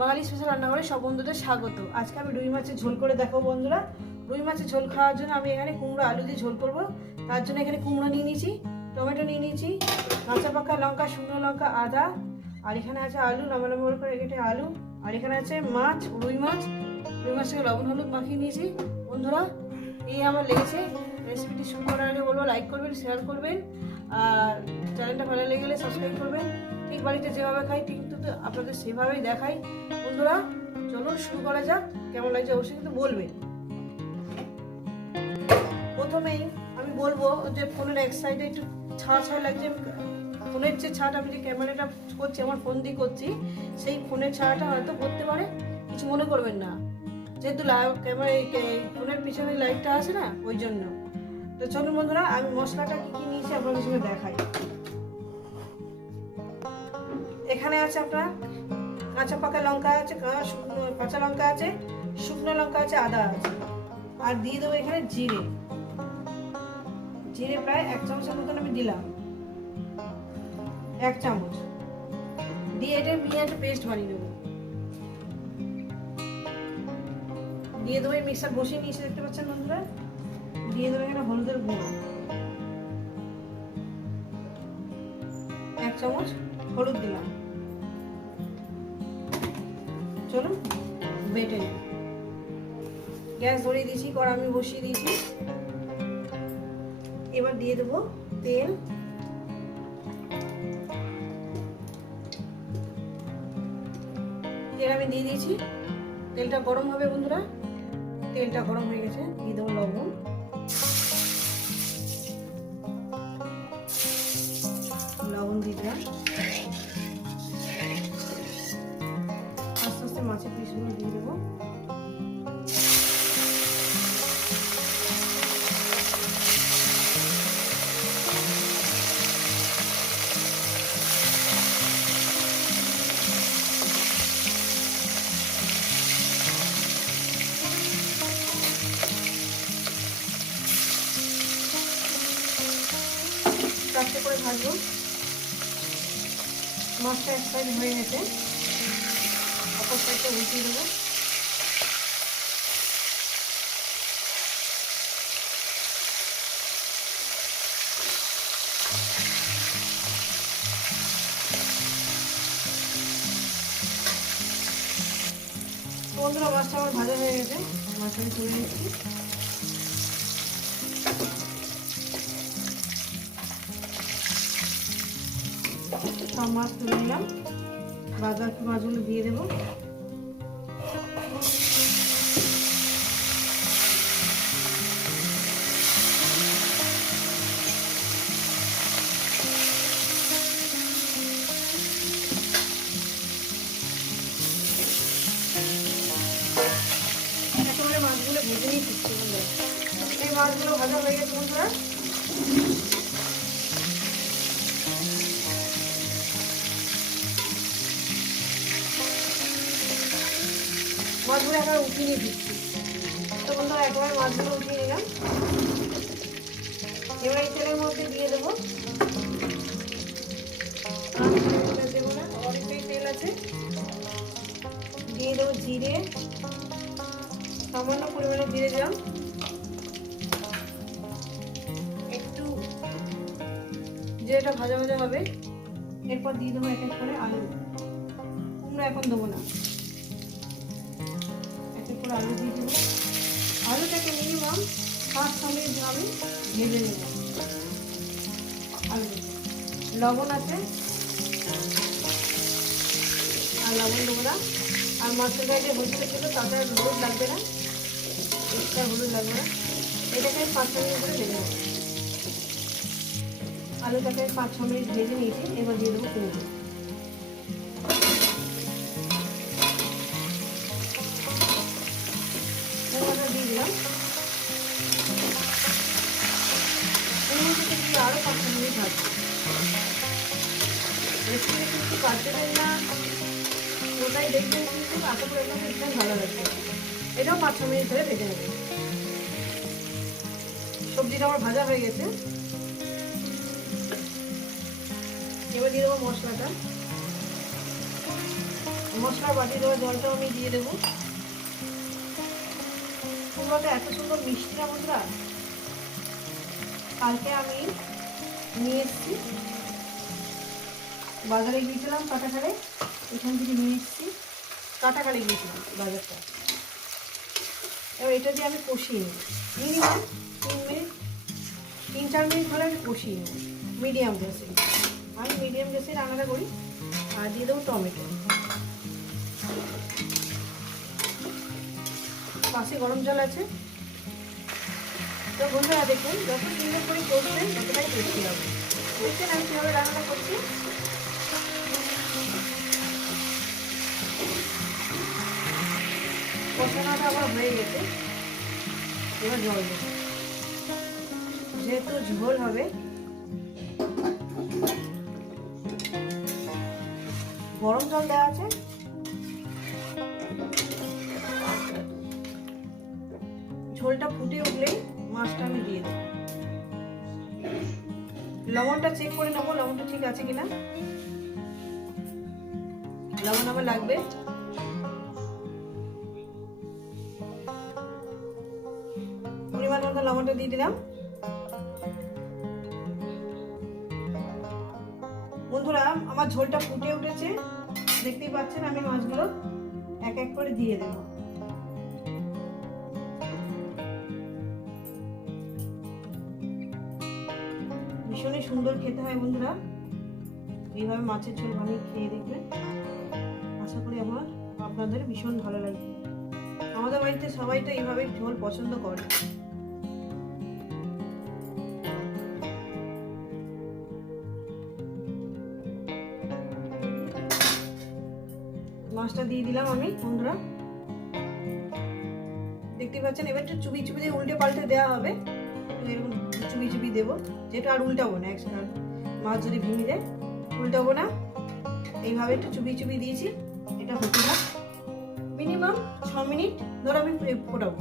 বাঙালি special রান্নাঘরে সব বন্ধুদের স্বাগত। আজকে আমি রুই মাছের ঝোল করে দেখাবো বন্ধুরা। রুই মাছের ঝোল খাওয়ার জন্য আমি এখানে কুমড়ো আলু দিয়ে ঝোল করব। তার জন্য এখানে কুমড়ো নিয়ে নিয়েছি, টমেটো নিয়ে নিয়েছি, কাঁচা পাকা লঙ্কা, শুকনো লঙ্কা, আদা, আর এখানে আছে আলু, লম্বা লম্বা করে কেটে আলু, আর এখানে আছে মাছ, রুই মাছ। রুই মাছটাকে লবণ, হলুদ মাখিয়ে নিয়েছি। বন্ধুরা, এই আমার লেগেছে রেসিপিটি শুরু করার আগে বলব লাইক করবেন শেয়ার করবেন, আর চ্যানেলটা ভালো লেগে গেলে সাবস্ক্রাইব করবেন। ঠিক বাড়িতে যেভাবে খাই ঠিক কিন্তু আপনাদের সেভাবেই দেখাই। বন্ধুরা চলুন শুরু করা যাক। কেমন লাগছে অবশ্যই কিন্তু বলবেন প্রথমেই আমি বলব যে ফোনের এক সাইডে একটু ছাড় ছাড় লাগছে। ফোনের যে ছাড়, আমি যে ক্যামেরাটা করছি, আমার ফোন দিয়ে করছি, সেই ফোনের ছাড়াটা হয়তো করতে পারে। কিছু মনে করবেন না। যেহেতু ক্যামেরা ফোনের পিছনে লাইটটা আছে না, ওই জন্য। তো চলুন বন্ধুরা, আমি মশলাটা কি কি নিয়েছি আপনাদের সঙ্গে দেখাই। এখানে আছে আপনার কাঁচা পাকা লঙ্কা আছে কাঁচা লঙ্কা আছে, শুকনো লঙ্কা আছে, আদা আছে। আর দিয়ে দেবো এখানে জিরে। জিরে প্রায় এক চামচের মতন আমি দিলাম। এক চামচ। দিয়ে এটা মিয়ে একটা পেস্ট বানিয়ে দেবো দিয়ে দেবো এই মিক্সার বসিয়ে নিয়েছি, দেখতে পাচ্ছেন বন্ধুরা? দিয়ে দেবো এখানে হলুদের গুঁড়ো। এক চামচ হলুদ দিলাম। চলুন, বেটে গ্যাস ধরিয়ে দিয়েছি কড়া আমি বসিয়ে দিয়েছি। এবার দিয়ে দেবো তেল। তেল আমি দিয়ে দিয়েছি। তেলটা গরম হবে বন্ধুরা। তেলটা গরম হয়ে গেছে, দিয়ে দেবো লবণ। লবণ দিয়ে চারটে করে ভাজবো। মাছটা এক সাইড হয়ে গেছে। অপর সাইডটা উল্টিয়ে দেবো। বন্ধুরা, মাছটা আমার ভাজা হয়ে গেছে। মাছটা তুলে নিচ্ছি। সব মাছ তুলে নিলাম। বাকি মাছগুলো দিয়ে দেবো। মাছগুলো ভেজে নিয়ে বন্ধুরা এই মাছগুলো ভাজা হয়ে গেছে বন্ধুরা। মাছগুলো একবার উঠিয়ে নিয়ে দিচ্ছি। তো বন্ধুরা একবার মাছগুলো উঠিয়ে নিলাম। এবার এই তেলের মধ্যে দিয়ে দেবো। দেবো না, অনেকটাই তেল আছে। দিয়ে দেবো জিরে। সামান্য পরিমাণে জিরে দিলাম। একটু জিরেটা ভাজা ভাজা হবে। এরপর দিয়ে দেবো এক এক করে আলু। কুমড়ো এখন দেবো না। করে আলু দিয়ে দেবো। আলুটাকে মিনিমাম পাঁচ ছ মিনিট আমি ভেজে নেব। আলু লবণ আছে। আর লবণ দেবো না। আর গায়ে যে হলুদ ছিল, তাতে হলুদ লাগবে না। এক্সট্রা হলুদ লাগবে না। এটাকে পাঁচ ছ মিনিট করে ভেজে নেব। আলুটাকে পাঁচ ছ মিনিট ভেজে নিয়েছি। এবার দিয়ে দেবো কুমড়ো কিন্তু না। ওটাই দেখবেন কিন্তু আশা করি ভালো লাগবে এটাও পাঁচ ছ মিনিট ধরে ভেজে নেবেন। সবজিটা আমার ভাজা হয়ে গেছে। এবার দিয়ে দেবো মশলাটা। মশলা বাটি দেওয়া জলটাও আমি দিয়ে দেবো। কুমড়োটা এত সুন্দর মিষ্টি বন্ধুরা? কালকে আমি নিয়ে এসেছি। বাজারে গিয়েছিলাম কাটাখালে এখান থেকে নিয়ে এসেছি। কাটাখালে গিয়েছিলাম বাজারটা। এবার এটা দিয়ে আমি কষিয়ে নেব। মিনিমাম তিন মিনিট, তিন, চার মিনিট হলে আমি কষিয়ে নেব। মিডিয়াম গ্যাসে। আমি মিডিয়াম গ্যাসে রান্নাটা করি। আর দিয়ে দেবো টমেটো। পাশে গরম জল আছে। তো বন্ধুরা, দেখুন যত সুন্দর করে করবেন ততটাই টেস্টি হবে। দেখছেন আমি কীভাবে রান্নাটা করছি? কষানোটা আবার হয়ে গেছে। এবার জল দেবো। যেহেতু ঝোল হবে, গরম জল দেওয়া আছে। ঝোলটা ফুটে উঠলেই মাছটা আমি দিয়ে দেবো। লবণটা চেক করে নেব, লবণটা ঠিক আছে কিনা? লবণ আমার লাগবে। লবণটা দিয়ে দিলাম। বন্ধুরা, আমার ঝোলটা ফুটে উঠেছে। দেখতেই পাচ্ছেন আমি মাছগুলো এক এক করে দিয়ে দেব। ভীষণই সুন্দর খেতে হয় বন্ধুরা। এইভাবে মাছের ঝোল বানিয়ে খেয়ে দেখবেন আশা করি আমার আপনাদের ভীষণ ভালো লাগবে। আমাদের বাড়িতে সবাই তো এইভাবে ঝোল পছন্দ করে। মাছটা দিয়ে দিলাম আমি, বন্ধুরা। দেখতে পাচ্ছেন, এবার একটু চুবি চুবি দিয়ে উল্টে পাল্টে দেওয়া হবে। এরকম চুবি চুবি দেবো যেটা আর উল্টাবো না, একসাথে মাছ যদি ভেঙে যায়, উল্টাবো না। এইভাবে একটু চুবি চুবি দিয়েছি, এটা হতে না মিনিমাম ছ মিনিট, ধরো আমি ফোটাবো।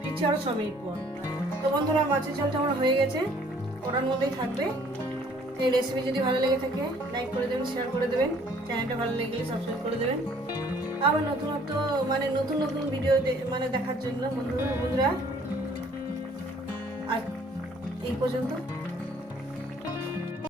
ফিরছি আরও ছ মিনিট পর। তো বন্ধুরা, মাছের ঝোলটা আমার হয়ে গেছে ওটার মধ্যেই থাকবে। এই রেসিপি যদি ভালো লেগে থাকে লাইক করে দেবেন শেয়ার করে দেবেন চ্যানেলটা ভালো লেগে সাবস্ক্রাইব করে দেবেন। আবার নতুনত্ব মানে নতুন নতুন ভিডিও মানে দেখার জন্য বন্ধুরা বন্ধুরা, আর এই পর্যন্ত।